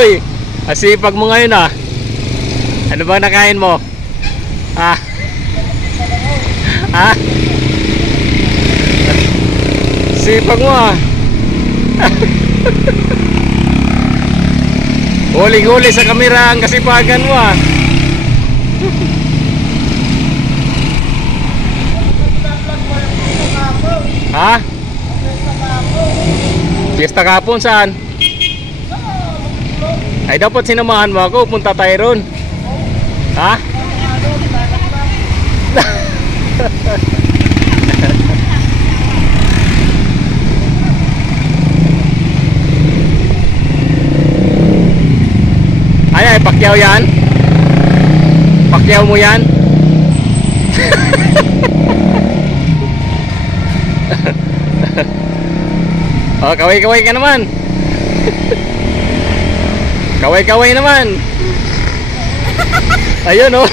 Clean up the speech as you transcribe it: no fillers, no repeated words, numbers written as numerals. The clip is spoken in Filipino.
Uy, asipag mo ngayon ah. Ano bang nakain mo? Ah. Ah. Sipag mo ah. Huling-huli sa kamera ang kasipagan mo ah. Ha? Fiesta kapon saan? Ay dapat sinamahan mo ako, punta tayo ron. Ha? Ay, pakyaw yan? Pakyaw mo yan? Oh, kaway-kaway ka naman. Kaway-kaway naman. Ayun oh.